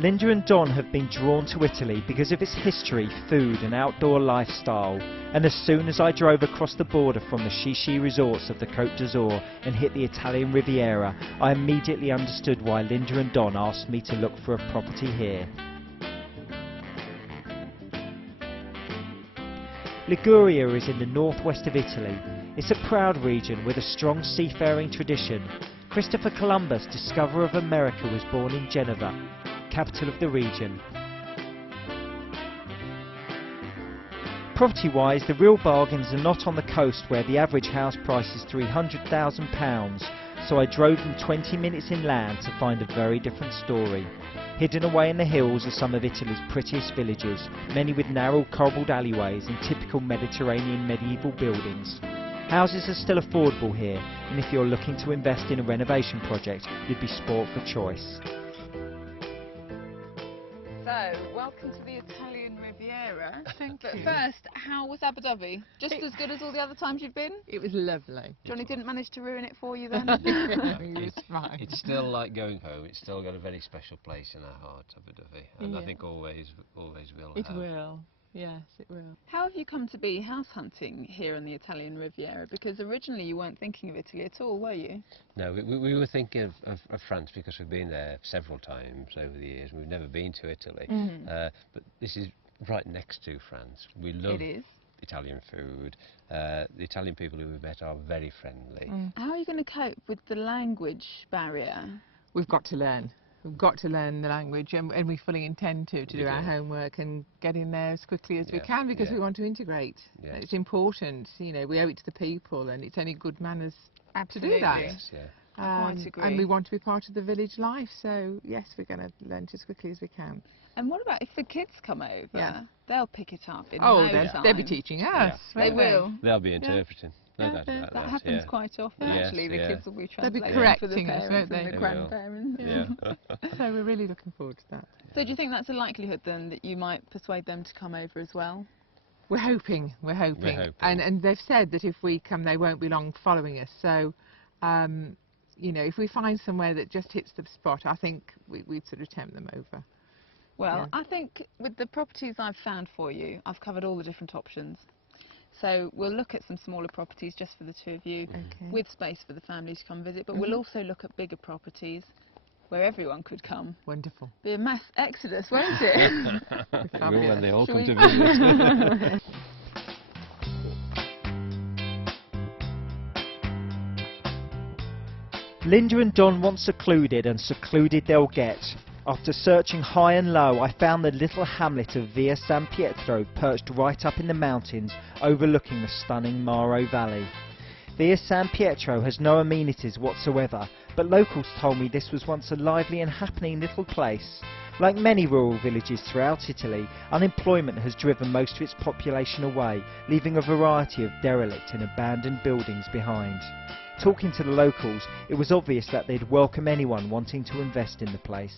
Linda and Don have been drawn to Italy because of its history, food and outdoor lifestyle, and as soon as I drove across the border from the Shishi resorts of the Côte d'Azur and hit the Italian Riviera, I immediately understood why Linda and Don asked me to look for a property here. Liguria is in the northwest of Italy. It's a proud region with a strong seafaring tradition. Christopher Columbus, discoverer of America, was born in Genova, capital of the region. Property-wise, the real bargains are not on the coast where the average house price is £300,000, so I drove them 20 minutes inland to find a very different story. Hidden away in the hills are some of Italy's prettiest villages, many with narrow cobbled alleyways and typical Mediterranean medieval buildings. Houses are still affordable here, and if you're looking to invest in a renovation project, you'd be spoilt for choice. So, welcome to the Italian Riviera. Thank But you. first, how was Abu Dhabi? Just as good as all the other times you've been? It was lovely. Johnny didn't manage to ruin it for you then? It was fine. It's still like going home. It's still got a very special place in our heart, Abu Dhabi, and I Yeah. think always will It have. will. Yes, it will. How have you come to be house hunting here on the Italian Riviera? Because originally you weren't thinking of Italy at all, were you? No, we were thinking of France because we've been there several times over the years. We've never been to Italy, but this is right next to France. We love It is. Italian food. The Italian people who we've met are very friendly. How are you going to cope with the language barrier? We've got to learn. We've got to learn the language, and we fully intend to do our homework and get in there as quickly as we Yeah, can, because yeah. we want to integrate. Yes. It's important, you know, we owe it to the people, and it's only good manners to Absolutely. do that. Yes, yeah. I quite agree. And we want to be part of the village life, so yes, we're going to learn as quickly as we can. And what about if the kids come over? Yeah. They'll pick it up in Oh, no time. they'll be teaching us. They won't will. They'll be interpreting. No Yeah, doubt about that happens yeah. quite often, Yes, actually. The yeah. kids will be They'll be translating for the correcting us, parents won't and they? the They will. grandparents. Yeah. So we're really looking forward to that. So do you think that's a likelihood then that you might persuade them to come over as well? We're hoping. hoping. And they've said that if we come, they won't be long following us. So, you know, if we find somewhere that just hits the spot, I think we'd sort of tempt them over. Well, Yeah. I think with the properties I've found for you, I've covered all the different options. So we'll look at some smaller properties just for the two of you, Okay. with space for the family to come visit, but we'll also look at bigger properties where everyone could come. Wonderful. Be a mass exodus, won't it? It will when they all Shall come we- to visit. Linda and Don want secluded, and secluded they'll get. After searching high and low, I found the little hamlet of Via San Pietro perched right up in the mountains overlooking the stunning Maro Valley. Via San Pietro has no amenities whatsoever, but locals told me this was once a lively and happening little place. Like many rural villages throughout Italy, unemployment has driven most of its population away, leaving a variety of derelict and abandoned buildings behind. Talking to the locals, it was obvious that they'd welcome anyone wanting to invest in the place.